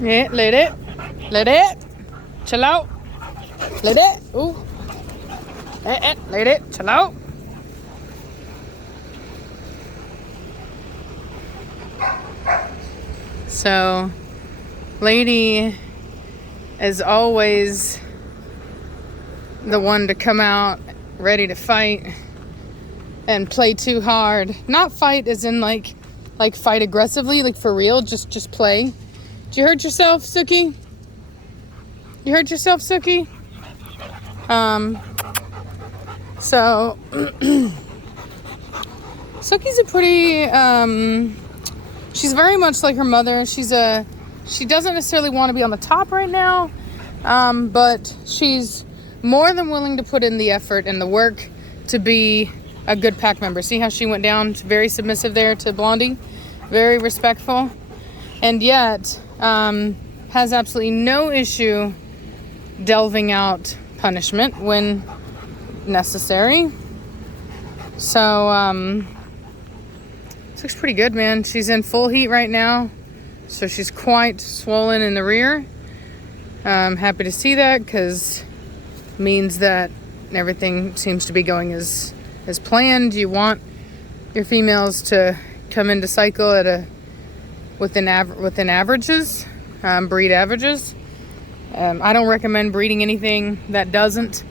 Yeah, let it. Let it. Chill out. Let it. Ooh. Let it. Chill out. So, Lady is always the one to come out ready to fight and play too hard. Not fight as in like fight aggressively, like for real, just play. Did you hurt yourself, Suki? You hurt yourself, Suki? So Suki's a pretty she's very much like her mother. She doesn't necessarily want to be on the top right now, but she's more than willing to put in the effort and the work to be a good pack member. See how she went down? Very submissive there to Blondie, very respectful, and yet has absolutely no issue delving out punishment when necessary. So this looks pretty good, man. She's in full heat right now, so she's quite swollen in the rear. I'm happy to see that, because means that everything seems to be going as planned. You want your females to come into cycle at within averages, breed averages. I don't recommend breeding anything that doesn't,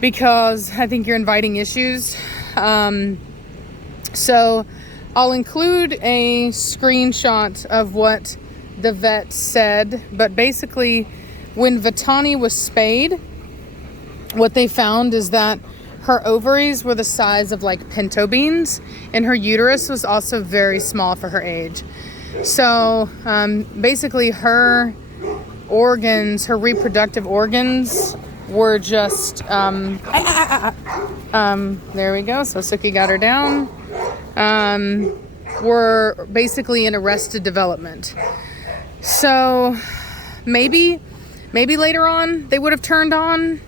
because I think you're inviting issues. So I'll include a screenshot of what the vet said, but basically when Vitani was spayed, what they found is that her ovaries were the size of like pinto beans, and her uterus was also very small for her age. So basically her organs, her reproductive organs were just there we go. So Suki got her down. Were basically in arrested development. So maybe later on they would have turned on.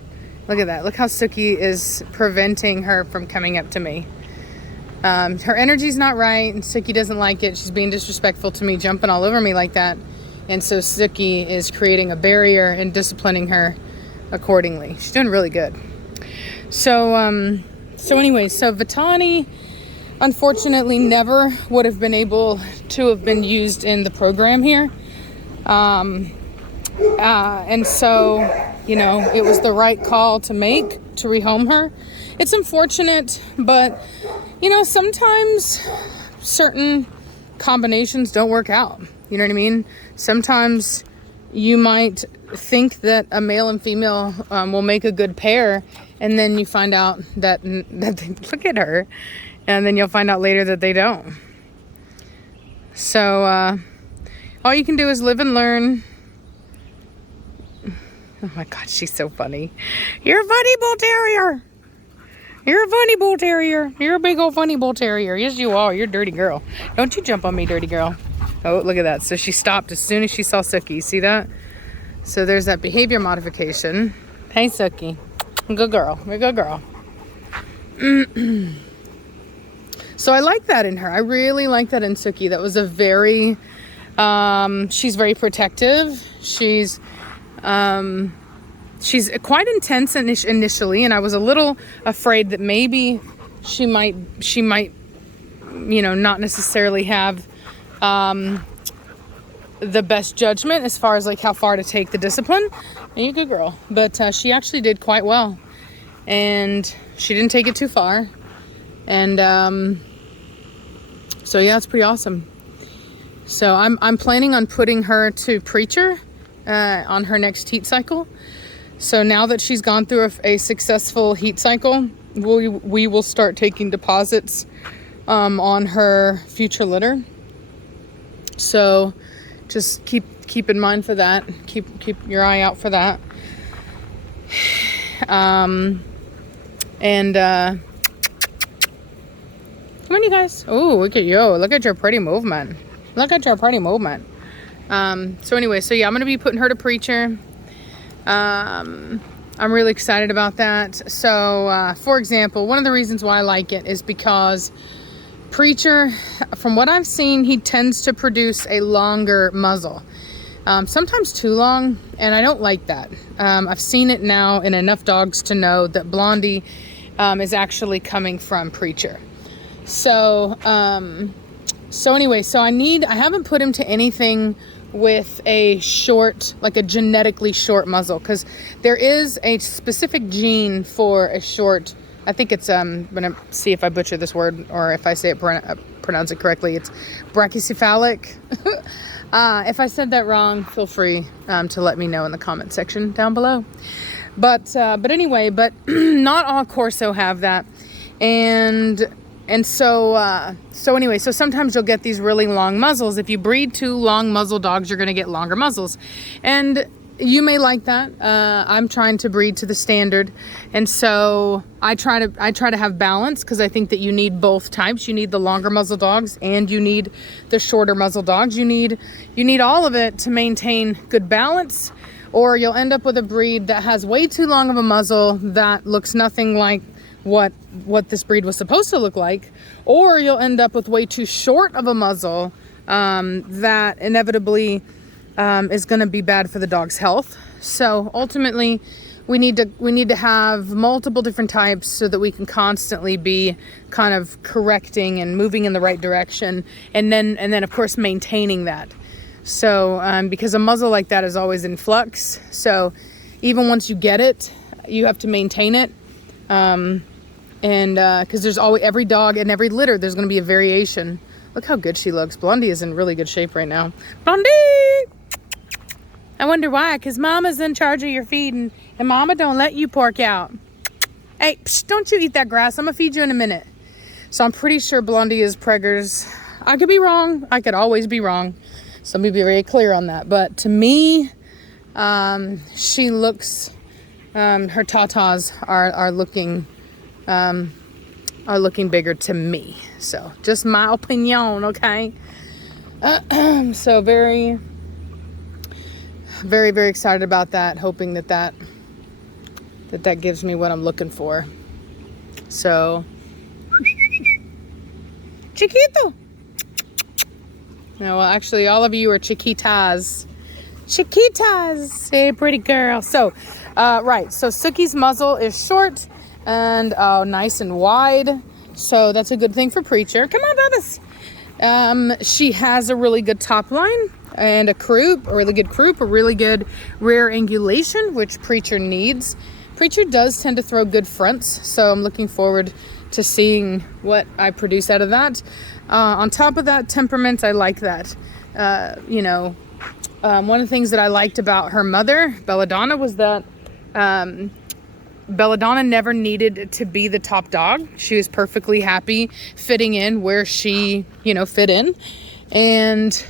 Look at that. Look how Suki is preventing her from coming up to me. Her energy's not right, and Suki doesn't like it. She's being disrespectful to me, jumping all over me like that. And so Suki is creating a barrier and disciplining her accordingly. She's doing really good. So anyway, so Vitani unfortunately never would have been able to have been used in the program here. And so, it was the right call to make to rehome her. It's unfortunate, but, sometimes certain combinations don't work out. You know what I mean? Sometimes you might think that a male and female will make a good pair, and then you find out that they, look at her, and then you'll find out later that they don't. So all you can do is live and learn. Oh my God, she's so funny. You're a funny bull terrier. You're a funny bull terrier. You're a big old funny bull terrier. Yes, you are. You're a dirty girl. Don't you jump on me, dirty girl. Oh, look at that. So she stopped as soon as she saw Suki. See that? So there's that behavior modification. Hey, Suki. Good girl. You're a good girl. So I like that in her. I really like that in Suki. That was a very, she's very protective. She's quite intense initially, and I was a little afraid that maybe she might, not necessarily have the best judgment as far as like how far to take the discipline. And you're a good girl. But she actually did quite well, and she didn't take it too far. And so yeah, it's pretty awesome. So I'm planning on putting her to preacher on her next heat cycle. So now that she's gone through a successful heat cycle, we will start taking deposits on her future litter. So just keep in mind for that. Keep your eye out for that. Come on, you guys. Oh, look at you. Look at your pretty movement. Look at your pretty movement. So anyway, so yeah, I'm going to be putting her to preacher. I'm really excited about that. So, for example, one of the reasons why I like it is because Preacher, from what I've seen, he tends to produce a longer muzzle. Sometimes too long, and I don't like that. I've seen it now in enough dogs to know that Blondie is actually coming from Preacher. So anyway, I haven't put him to anything with a short, like a genetically short muzzle, because there is a specific gene for a short, I think it's, I'm gonna see if I butcher this word or if I say it, pronounce it correctly. It's brachycephalic. If I said that wrong, feel free to let me know in the comment section down below. But anyway, not all Corso have that. So sometimes you'll get these really long muzzles. If you breed two long muzzle dogs, you're going to get longer muzzles. And you may like that. I'm trying to breed to the standard. And so I try to have balance, because I think that you need both types. You need the longer muzzle dogs and you need the shorter muzzle dogs. You need all of it to maintain good balance, or you'll end up with a breed that has way too long of a muzzle that looks nothing like what this breed was supposed to look like, or you'll end up with way too short of a muzzle that inevitably is going to be bad for the dog's health. So ultimately, we need to have multiple different types so that we can constantly be kind of correcting and moving in the right direction, and then of course maintaining that. So because a muzzle like that is always in flux, so even once you get it, you have to maintain it. And because there's always, every dog and every litter, there's going to be a variation. Look how good she looks. Blondie is in really good shape right now. Blondie! I wonder why, because Mama's in charge of your feeding, and Mama don't let you pork out. Hey, psh, don't you eat that grass. I'm going to feed you in a minute. So I'm pretty sure Blondie is Preggers. I could be wrong. I could always be wrong. So let me be very clear on that. But to me, she looks, her tatas are looking bigger to me. So just my opinion, okay? So very, very, very excited about that, hoping that gives me what I'm looking for. So Chiquito. No, well, actually all of you are Chiquitas. Hey, pretty girl. So right, so Suki's muzzle is short and nice and wide, so that's a good thing for Preacher. Come on, Bubba's. She has a really good top line and a really good rear angulation, which Preacher needs. Preacher does tend to throw good fronts, so I'm looking forward to seeing what I produce out of that. On top of that, temperament, I like that. One of the things that I liked about her mother, Belladonna, was that Belladonna never needed to be the top dog. She was perfectly happy fitting in where she, fit in. And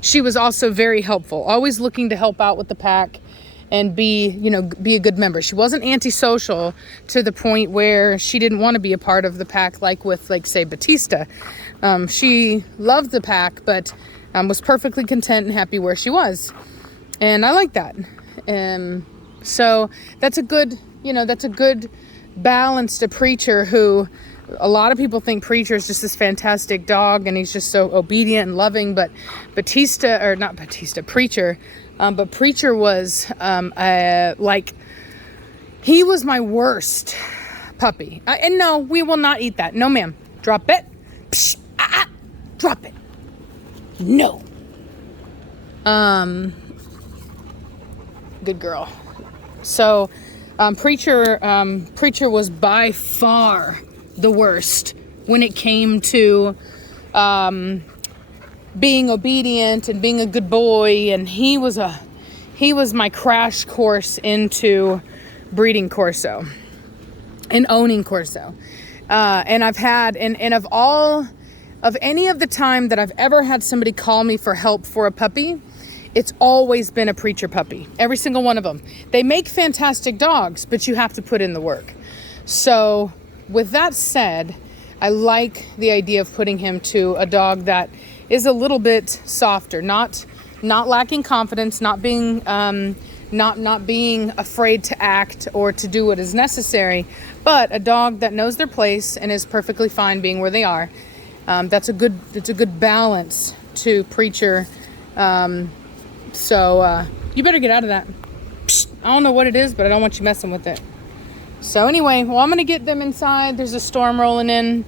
she was also very helpful, always looking to help out with the pack and be a good member. She wasn't antisocial to the point where she didn't want to be a part of the pack, like say, Batista. She loved the pack, but was perfectly content and happy where she was. And I like that. So that's a good balance to Preacher, who a lot of people think Preacher is just this fantastic dog and he's just so obedient and loving, but Preacher, but Preacher was he was my worst puppy. And no, we will not eat that. No, ma'am. Drop it. Psh, drop it. No. Good girl. So Preacher was by far the worst when it came to being obedient and being a good boy, and he was my crash course into breeding Corso and owning Corso. And I've had, and of any of the time that I've ever had somebody call me for help for a puppy, it's always been a Preacher puppy. Every single one of them. They make fantastic dogs, but you have to put in the work. So with that said, I like the idea of putting him to a dog that is a little bit softer, not lacking confidence, not being not being afraid to act or to do what is necessary, but a dog that knows their place and is perfectly fine being where they are. It's a good balance to Preacher. So you better get out of that. Psst, I don't know what it is, but I don't want you messing with it. So anyway, well, I'm gonna get them inside. There's a storm rolling in,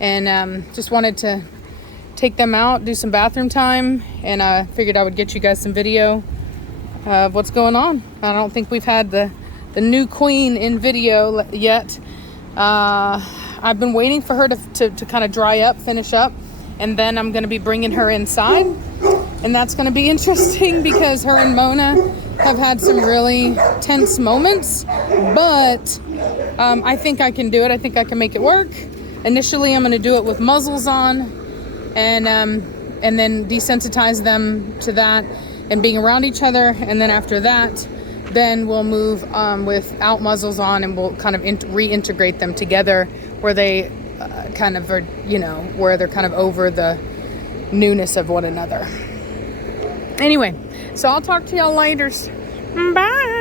and just wanted to take them out, do some bathroom time, and I figured I would get you guys some video of what's going on. I don't think we've had the new queen in video yet. I've been waiting for her to kind of dry up, finish up, and then I'm going to be bringing her inside, and that's going to be interesting because her and Mona have had some really tense moments, but I think I can do it. I think I can make it work. Initially, I'm going to do it with muzzles on, and then desensitize them to that and being around each other, and then after that, then we'll move without muzzles on, and we'll kind of reintegrate them together where they kind of are, you know, where they're kind of over the newness of one another. Anyway, so I'll talk to y'all later. Bye.